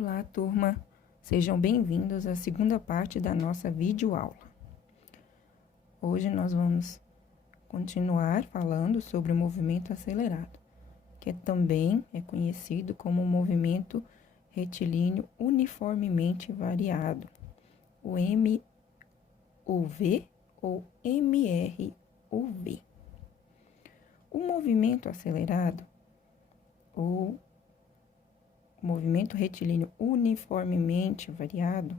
Olá, turma! Sejam bem-vindos à segunda parte da nossa videoaula. Hoje nós vamos continuar falando sobre o movimento acelerado, que também é conhecido como movimento retilíneo uniformemente variado, o MUV ou MRUV. O movimento acelerado, ou movimento retilíneo uniformemente variado,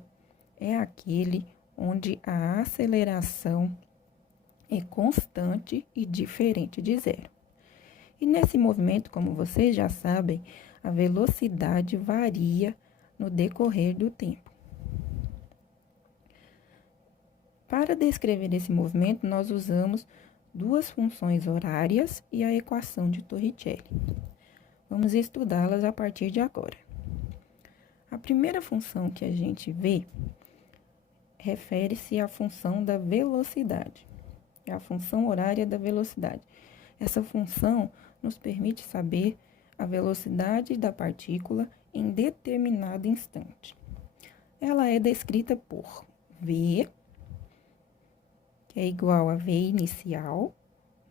é aquele onde a aceleração é constante e diferente de zero. E nesse movimento, como vocês já sabem, a velocidade varia no decorrer do tempo. Para descrever esse movimento, nós usamos duas funções horárias e a equação de Torricelli. Vamos estudá-las a partir de agora. A primeira função que a gente vê refere-se à função da velocidade, é a função horária da velocidade. Essa função nos permite saber a velocidade da partícula em determinado instante. Ela é descrita por V, que é igual a V inicial,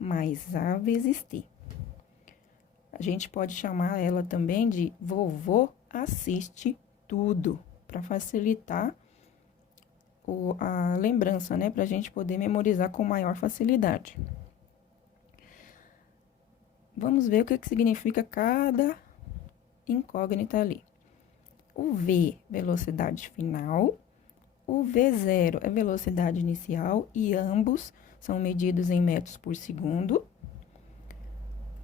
mais A vezes T. A gente pode chamar ela também de vovô assiste tudo, para facilitar a lembrança, né? Para a gente poder memorizar com maior facilidade. Vamos ver o que significa cada incógnita ali. O V, velocidade final. O V0 é velocidade inicial e ambos são medidos em metros por segundo.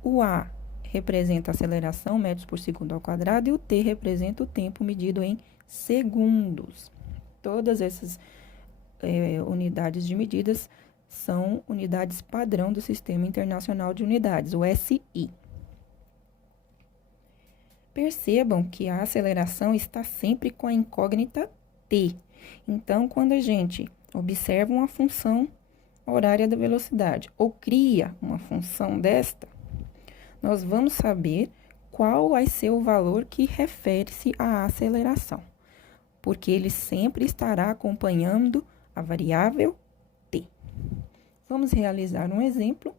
O A representa a aceleração, metros por segundo ao quadrado, e o T representa o tempo medido em segundos. Todas essas unidades de medidas são unidades padrão do Sistema Internacional de Unidades, o SI. Percebam que a aceleração está sempre com a incógnita T. Então, quando a gente observa uma função horária da velocidade ou cria uma função desta, nós vamos saber qual vai ser o valor que refere-se à aceleração, porque ele sempre estará acompanhando a variável t. Vamos realizar um exemplo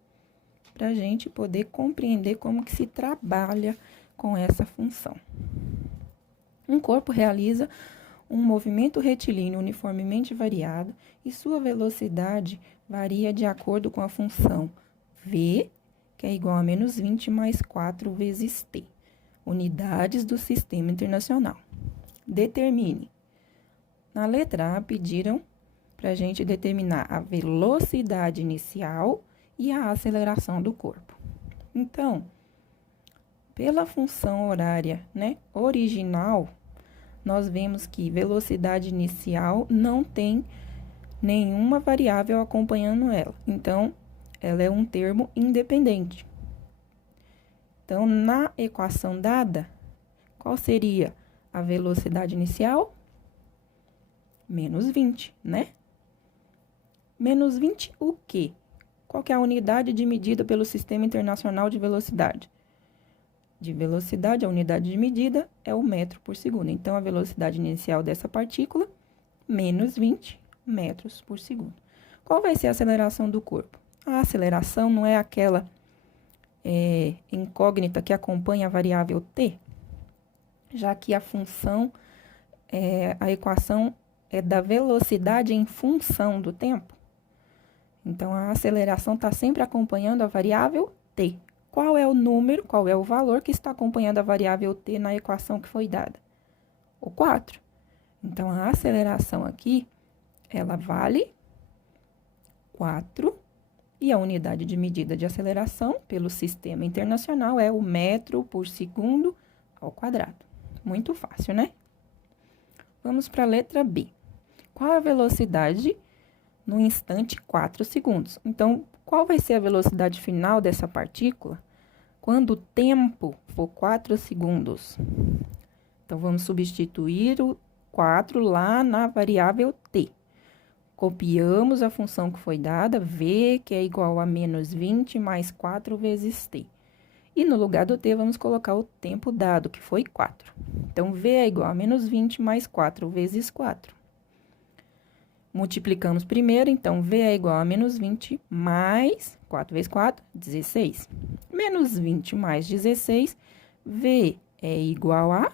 para a gente poder compreender como que se trabalha com essa função. Um corpo realiza um movimento retilíneo uniformemente variado e sua velocidade varia de acordo com a função v, que é igual a menos 20 mais 4 vezes t, unidades do Sistema Internacional. Determine. Na letra A, pediram para a gente determinar a velocidade inicial e a aceleração do corpo. Então, pela função horária, original, nós vemos que velocidade inicial não tem nenhuma variável acompanhando ela. Então, ela é um termo independente. Então, na equação dada, qual seria a velocidade inicial? Menos 20, né? Menos 20 o quê? Qual que é a unidade de medida pelo Sistema Internacional de Velocidade? De velocidade, a unidade de medida é o metro por segundo. Então, a velocidade inicial dessa partícula, menos 20 metros por segundo. Qual vai ser a aceleração do corpo? A aceleração não é aquela incógnita que acompanha a variável t, já que a função, a equação é da velocidade em função do tempo. Então, a aceleração está sempre acompanhando a variável t. Qual é o número, qual é o valor que está acompanhando a variável t na equação que foi dada? O 4. Então, a aceleração aqui, ela vale 4. E a unidade de medida de aceleração pelo Sistema Internacional é o metro por segundo ao quadrado. Muito fácil, né? Vamos para a letra B. Qual a velocidade no instante 4 segundos? Então, qual vai ser a velocidade final dessa partícula quando o tempo for 4 segundos? Então, vamos substituir o 4 lá na variável t. Copiamos a função que foi dada, v, que é igual a menos 20 mais 4 vezes t. E no lugar do t, vamos colocar o tempo dado, que foi 4. Então, v é igual a menos 20 mais 4 vezes 4. Multiplicamos primeiro, então, v é igual a menos 20 mais 4 vezes 4, 16. Menos 20 mais 16, v é igual a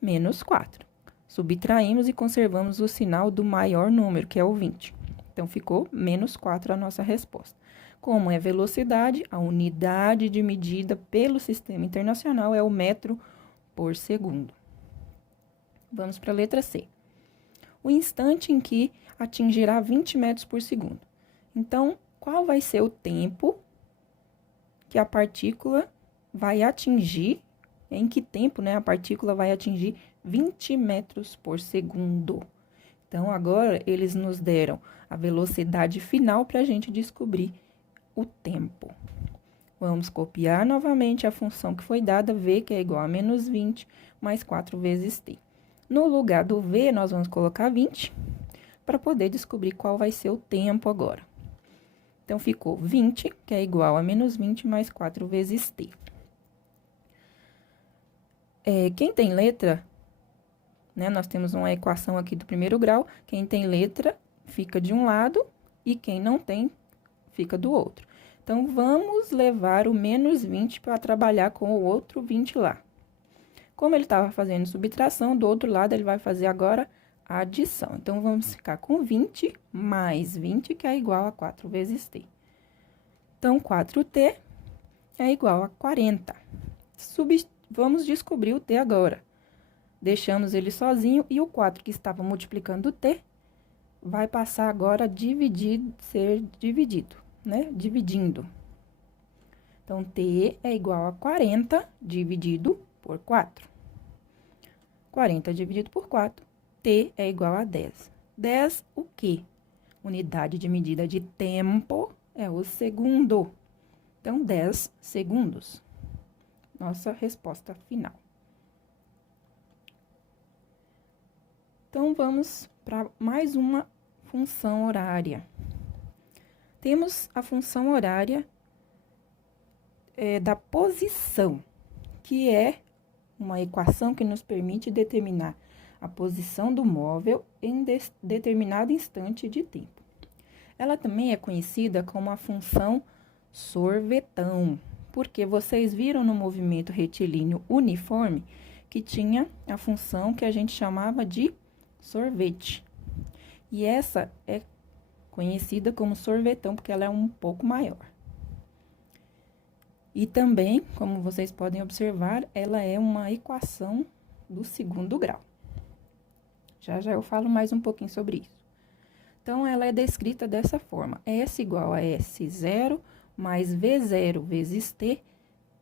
menos 4. Subtraímos e conservamos o sinal do maior número, que é o 20. Então, ficou menos 4 a nossa resposta. Como é velocidade, a unidade de medida pelo sistema internacional é o metro por segundo. Vamos para a letra C. O instante em que atingirá 20 metros por segundo. Então, qual vai ser o tempo que a partícula vai atingir, em que tempo, né, a partícula vai atingir 20 metros por segundo? Então, agora, eles nos deram a velocidade final para a gente descobrir o tempo. Vamos copiar novamente a função que foi dada, v, que é igual a menos 20, mais 4 vezes t. No lugar do v, nós vamos colocar 20, para poder descobrir qual vai ser o tempo agora. Então, ficou 20, que é igual a menos 20, mais 4 vezes t. Quem tem letra, né, nós temos uma equação aqui do primeiro grau, quem tem letra fica de um lado e quem não tem fica do outro. Então, vamos levar o menos 20 para trabalhar com o outro 20 lá. Como ele estava fazendo subtração, do outro lado ele vai fazer agora a adição. Então, vamos ficar com 20 mais 20, que é igual a 4 vezes t. Então, 4t é igual a 40. Vamos descobrir o t agora. Deixamos ele sozinho e o 4 que estava multiplicando o t vai passar agora a ser dividido, né? Dividindo. Então, t é igual a 40 dividido por 4. 40 dividido por 4, t é igual a 10. 10 o quê? Unidade de medida de tempo é o segundo. Então, 10 segundos. Nossa resposta final. Então, vamos para mais uma função horária. Temos a função horária da posição, que é uma equação que nos permite determinar a posição do móvel em determinado instante de tempo. Ela também é conhecida como a função sorvetão, porque vocês viram no movimento retilíneo uniforme que tinha a função que a gente chamava de sorvete. E essa é conhecida como sorvetão, porque ela é um pouco maior. E também, como vocês podem observar, ela é uma equação do segundo grau. Já já eu falo mais um pouquinho sobre isso. Então, ela é descrita dessa forma. S igual a S0 mais V0 vezes T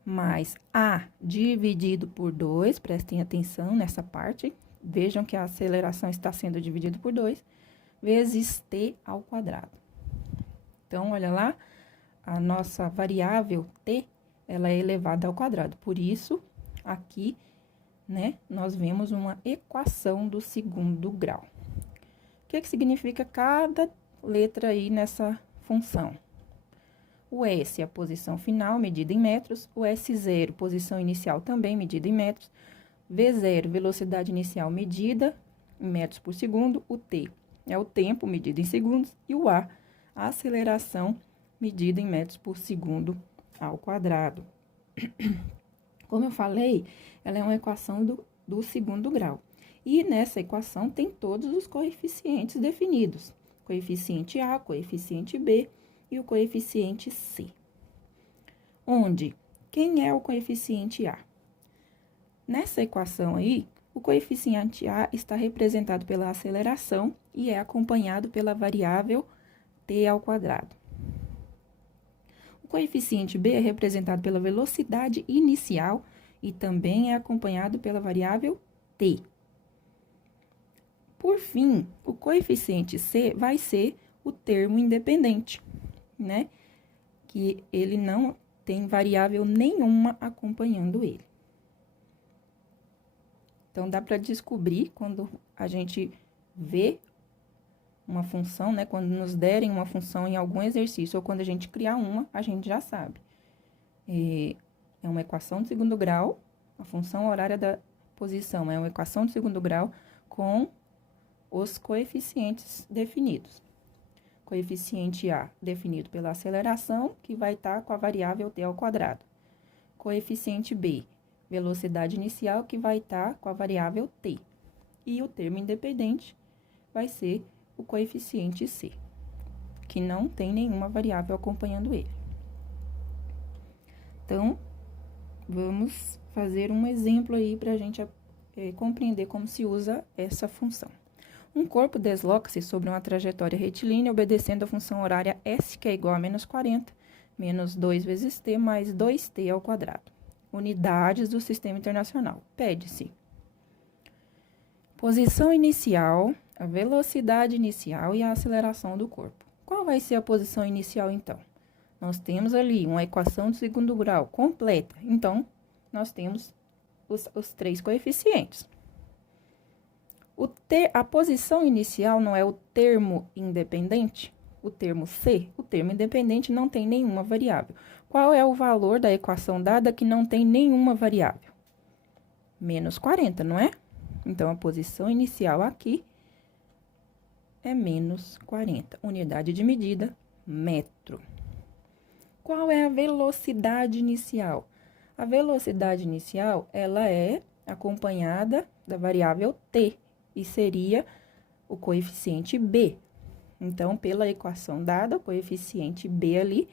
mais A dividido por 2. Prestem atenção nessa parte. Vejam que a aceleração está sendo dividida por 2. Vezes T ao quadrado. Então, olha lá, a nossa variável T, ela é elevada ao quadrado. Por isso, aqui, né, nós vemos uma equação do segundo grau. O que significa cada letra aí nessa função? O S é a posição final, medida em metros. O S0, posição inicial, também medida em metros. V0, velocidade inicial, medida em metros por segundo. O T é o tempo, medido em segundos. E o A aceleração, medida em metros por segundo ao quadrado. Como eu falei, ela é uma equação do segundo grau. E nessa equação tem todos os coeficientes definidos. Coeficiente A, coeficiente B e o coeficiente C. Onde? Quem é o coeficiente A? Nessa equação aí, o coeficiente A está representado pela aceleração e é acompanhado pela variável t ao quadrado. O coeficiente B é representado pela velocidade inicial e também é acompanhado pela variável t. Por fim, o coeficiente C vai ser o termo independente, né? Que ele não tem variável nenhuma acompanhando ele. Então, dá para descobrir quando a gente vê uma função, né? Quando nos derem uma função em algum exercício, ou quando a gente criar uma, a gente já sabe. é uma equação de segundo grau, a função horária da posição é uma equação de segundo grau com os coeficientes definidos. Coeficiente A definido pela aceleração, que vai estar com a variável t ao quadrado. Coeficiente B, velocidade inicial, que vai estar com a variável t. E o termo independente vai ser o coeficiente C, que não tem nenhuma variável acompanhando ele. Então, vamos fazer um exemplo aí para a gente compreender como se usa essa função. Um corpo desloca-se sobre uma trajetória retilínea obedecendo a função horária S, que é igual a menos 40, menos 2 vezes t mais 2t ao quadrado. Unidades do Sistema Internacional. Pede-se posição inicial, a velocidade inicial e a aceleração do corpo. Qual vai ser a posição inicial, então? Nós temos ali uma equação de segundo grau completa. Então, nós temos os 3 coeficientes. A posição inicial não é o termo independente? O termo C, o termo independente não tem nenhuma variável. Qual é o valor da equação dada que não tem nenhuma variável? Menos 40, não é? Então, a posição inicial aqui é menos 40. Unidade de medida, metro. Qual é a velocidade inicial? A velocidade inicial, ela é acompanhada da variável t, e seria o coeficiente b. Então, pela equação dada, o coeficiente b ali,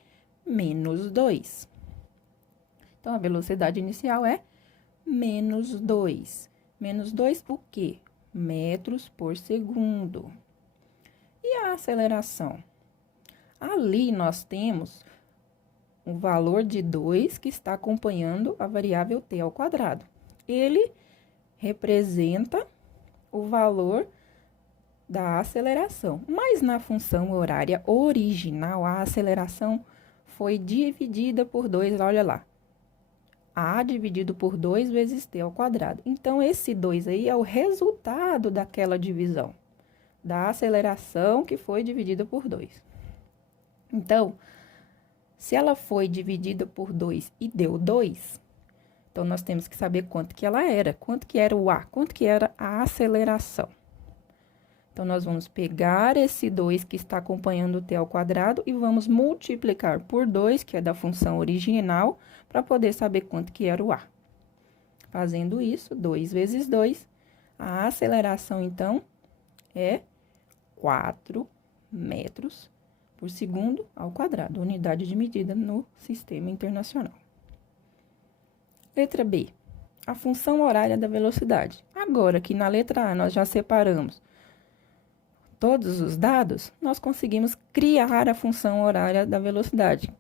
menos 2. Então, a velocidade inicial é menos 2. Menos 2 o quê? Metros por segundo. E a aceleração? Ali nós temos o valor de 2 que está acompanhando a variável t ao quadrado. Ele representa o valor da aceleração. Mas na função horária original, a aceleração foi dividida por 2, olha lá. A dividido por 2 vezes t ao quadrado. Então, esse 2 aí é o resultado daquela divisão, da aceleração que foi dividida por 2. Então, se ela foi dividida por 2 e deu 2, então, nós temos que saber quanto que ela era, quanto que era o A, quanto que era a aceleração. Então, nós vamos pegar esse 2 que está acompanhando o t ao quadrado e vamos multiplicar por 2, que é da função original, para poder saber quanto que era o A. Fazendo isso, 2 vezes 2, a aceleração, então, é 4 metros por segundo ao quadrado, unidade de medida no Sistema Internacional. Letra B, a função horária da velocidade. Agora que na letra A nós já separamos todos os dados, nós conseguimos criar a função horária da velocidade.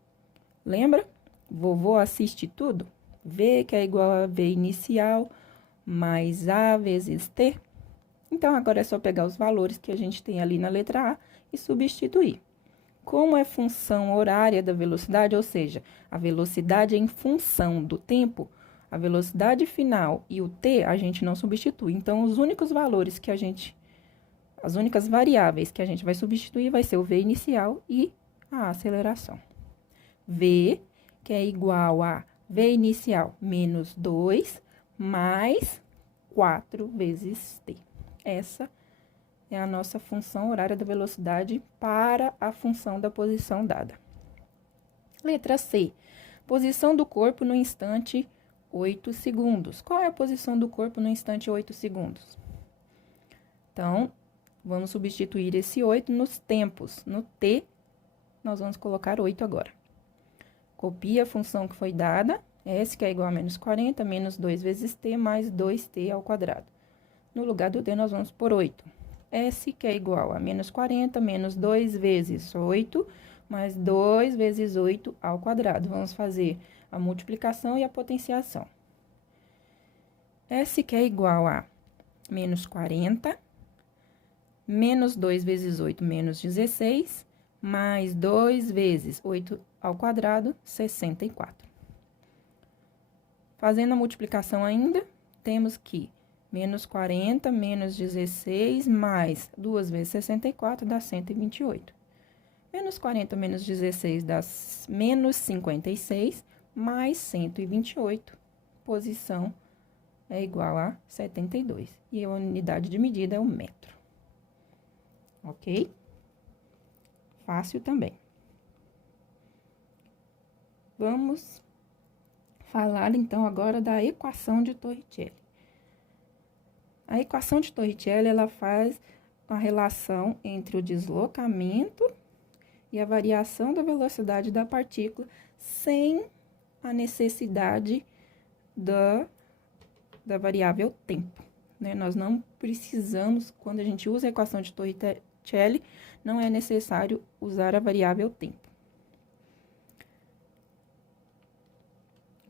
Lembra? Vovô assiste tudo? V, que é igual a V inicial, mais A vezes T. Então, agora é só pegar os valores que a gente tem ali na letra A e substituir. Como é função horária da velocidade, ou seja, a velocidade é em função do tempo, a velocidade final e o t a gente não substitui. Então, os únicos valores que as únicas variáveis que a gente vai substituir vai ser o v inicial e a aceleração. V, que é igual a v inicial menos 2 mais 4 vezes t. Essa é a nossa função horária da velocidade para a função da posição dada. Letra C, posição do corpo no instante 8 segundos. Qual é a posição do corpo no instante 8 segundos? Então, vamos substituir esse 8 nos tempos. No t, nós vamos colocar 8 agora. Copia a função que foi dada, S, que é igual a menos 40, menos 2 vezes t, mais 2t ao quadrado. No lugar do t, nós vamos por 8. S, que é igual a menos 40, menos 2 vezes 8, mais 2 vezes 8 ao quadrado. Vamos fazer a multiplicação e a potenciação. S, que é igual a menos 40, menos 2 vezes 8, menos 16, mais 2 vezes 8 ao quadrado, 64. Fazendo a multiplicação ainda, temos que menos 40, menos 16, mais 2 vezes 64, dá 128. Menos 40 menos 16 dá menos 56, mais 128, posição é igual a 72. E a unidade de medida é o metro. Ok? Fácil também. Vamos falar, então, agora da equação de Torricelli. A equação de Torricelli, ela faz a relação entre o deslocamento e a variação da velocidade da partícula sem a necessidade da variável tempo, né? Nós não precisamos, quando a gente usa a equação de Torricelli, não é necessário usar a variável tempo.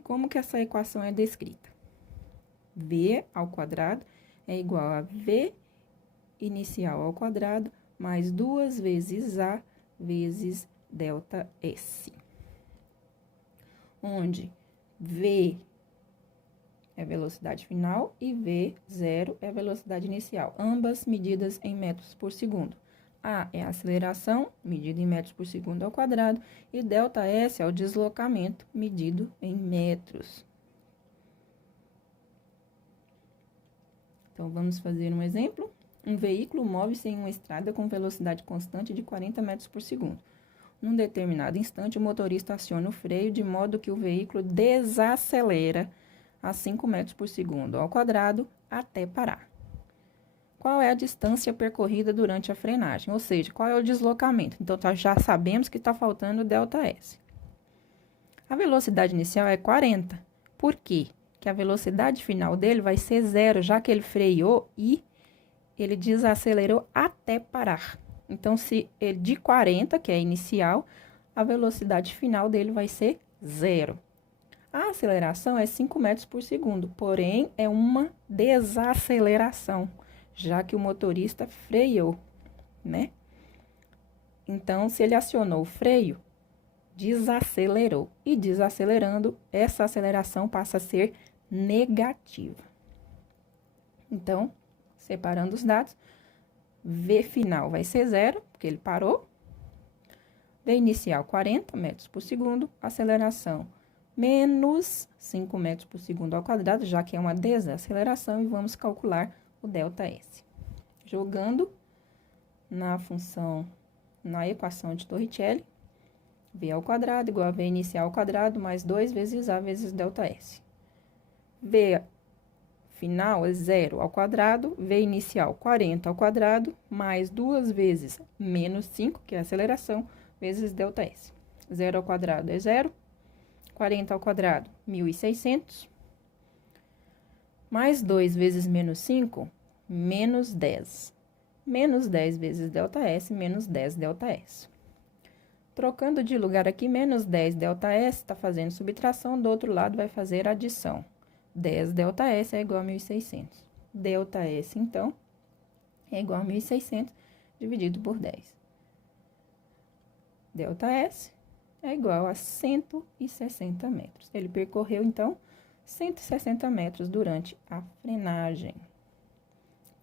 Como que essa equação é descrita? V ao quadrado é igual a V inicial ao quadrado mais 2 vezes A vezes delta S. Onde V é velocidade final e V0 é velocidade inicial, ambas medidas em metros por segundo. A é a aceleração, medida em metros por segundo ao quadrado, e delta S é o deslocamento, medido em metros. Então, vamos fazer um exemplo. Um veículo move-se em uma estrada com velocidade constante de 40 metros por segundo. Num determinado instante, o motorista aciona o freio de modo que o veículo desacelera a 5 metros por segundo ao quadrado até parar. Qual é a distância percorrida durante a frenagem? Ou seja, qual é o deslocamento? Então, já sabemos que está faltando ΔS. A velocidade inicial é 40. Por quê? Que a velocidade final dele vai ser 0, já que ele freou e ele desacelerou até parar. Então, se ele de 40, que é inicial, a velocidade final dele vai ser 0. A aceleração é 5 metros por segundo, porém, é uma desaceleração, já que o motorista freou, né? Então, se ele acionou o freio, desacelerou. E desacelerando, essa aceleração passa a ser negativa. Então, separando os dados, V final vai ser 0, porque ele parou. V inicial, 40 metros por segundo. Aceleração, menos 5 metros por segundo ao quadrado, já que é uma desaceleração, e vamos calcular o ΔS. Jogando na função, na equação de Torricelli, V ao quadrado igual a V inicial ao quadrado mais 2 vezes A vezes ΔS. V final é 0 ao quadrado, V inicial 40 ao quadrado, mais 2 vezes menos 5, que é a aceleração, vezes ΔS. 0 ao quadrado é 0, 40 ao quadrado, 1.600, mais 2 vezes menos 5, menos 10. Menos 10 vezes ΔS, menos 10 ΔS. Trocando de lugar aqui, menos 10 ΔS está fazendo subtração, do outro lado vai fazer adição. 10 ΔS é igual a 1.600. ΔS, então, é igual a 1.600 dividido por 10. ΔS é igual a 160 metros. Ele percorreu, então, 160 metros durante a frenagem.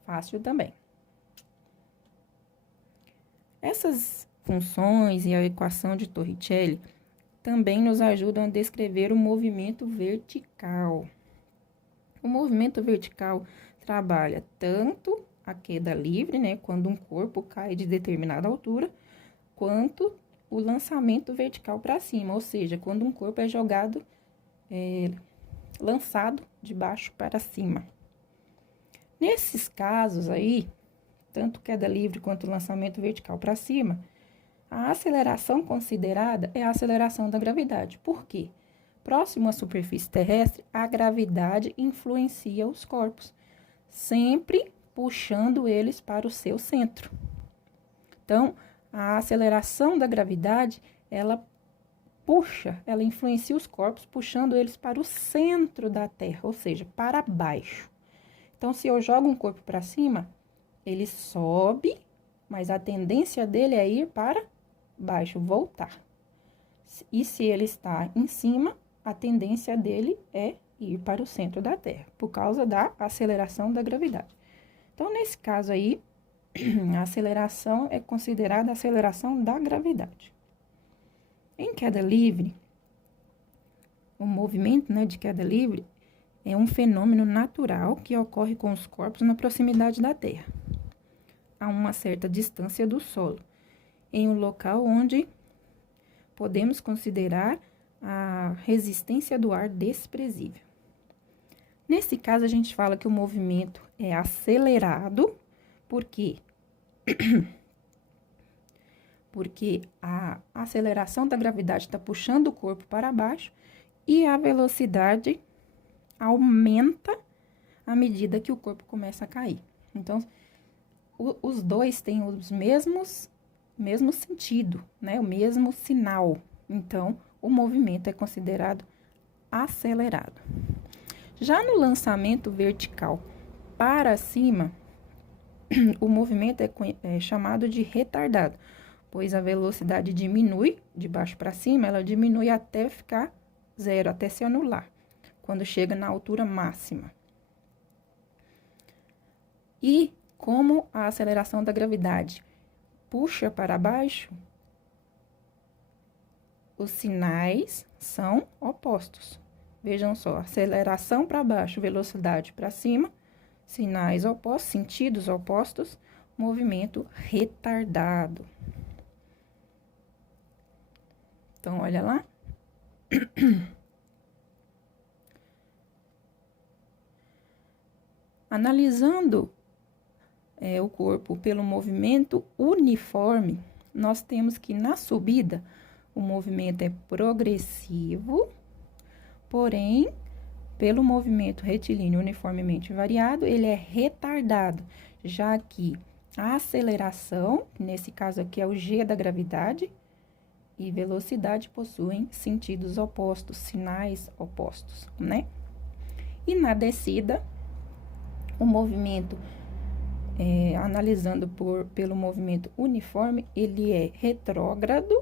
Fácil também. Essas funções e a equação de Torricelli também nos ajudam a descrever o movimento vertical. O movimento vertical trabalha tanto a queda livre, né, quando um corpo cai de determinada altura, quanto o lançamento vertical para cima, ou seja, quando um corpo é jogado, lançado de baixo para cima. Nesses casos aí, tanto queda livre quanto lançamento vertical para cima, a aceleração considerada é a aceleração da gravidade. Por quê? Próximo à superfície terrestre, a gravidade influencia os corpos, sempre puxando eles para o seu centro. Então, a aceleração da gravidade, ela influencia os corpos, puxando eles para o centro da Terra, ou seja, para baixo. Então, se eu jogo um corpo para cima, ele sobe, mas a tendência dele é ir para baixo, voltar. E se ele está em cima, a tendência dele é ir para o centro da Terra, por causa da aceleração da gravidade. Então, nesse caso aí, a aceleração é considerada a aceleração da gravidade. Em queda livre, O movimento, né, de queda livre é um fenômeno natural que ocorre com os corpos na proximidade da Terra, a uma certa distância do solo, em um local onde podemos considerar a resistência do ar desprezível. Nesse caso, a gente fala que o movimento é acelerado, porque a aceleração da gravidade está puxando o corpo para baixo e a velocidade aumenta à medida que o corpo começa a cair. Então, os dois têm os mesmo sentido, né? O mesmo sinal. Então, o movimento é considerado acelerado. Já no lançamento vertical para cima, o movimento é chamado de retardado, pois a velocidade diminui de baixo para cima, ela diminui até ficar zero, até se anular, quando chega na altura máxima. E como a aceleração da gravidade puxa para baixo, os sinais são opostos. Vejam só, aceleração para baixo, velocidade para cima, sinais opostos, sentidos opostos, movimento retardado. Então, olha lá. Analisando o corpo pelo movimento uniforme, nós temos que na subida o movimento é progressivo, porém, pelo movimento retilíneo uniformemente variado, ele é retardado, já que a aceleração, nesse caso aqui é o G da gravidade, e velocidade possuem sentidos opostos, sinais opostos, né? E na descida, o movimento, analisando pelo movimento uniforme, ele é retrógrado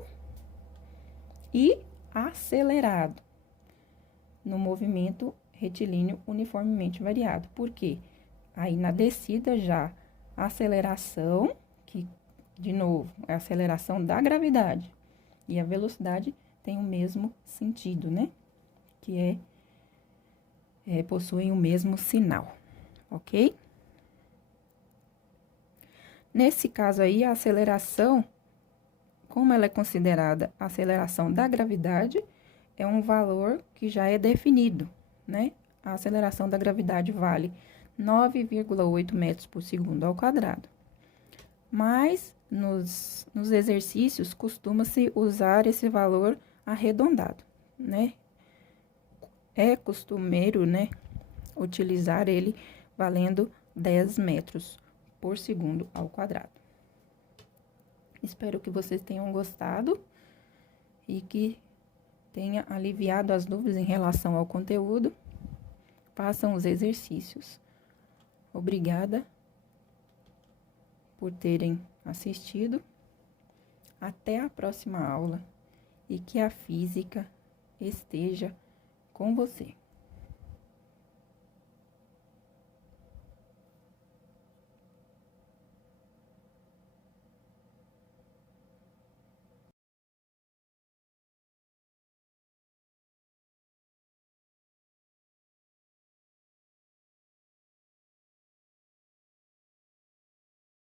e acelerado no movimento retilíneo uniformemente variado. Por quê? Aí na descida já a aceleração, que de novo é a aceleração da gravidade, e a velocidade tem o mesmo sentido, né? Que possuem o mesmo sinal, ok? Nesse caso aí, a aceleração, como ela é considerada a aceleração da gravidade, é um valor que já é definido, né? A aceleração da gravidade vale 9,8 metros por segundo ao quadrado. Mas, nos exercícios, costuma-se usar esse valor arredondado, né? É costumeiro, né, utilizar ele valendo 10 metros por segundo ao quadrado. Espero que vocês tenham gostado e que tenha aliviado as dúvidas em relação ao conteúdo. Façam os exercícios. Obrigada por terem assistido. Até a próxima aula e que a física esteja com você.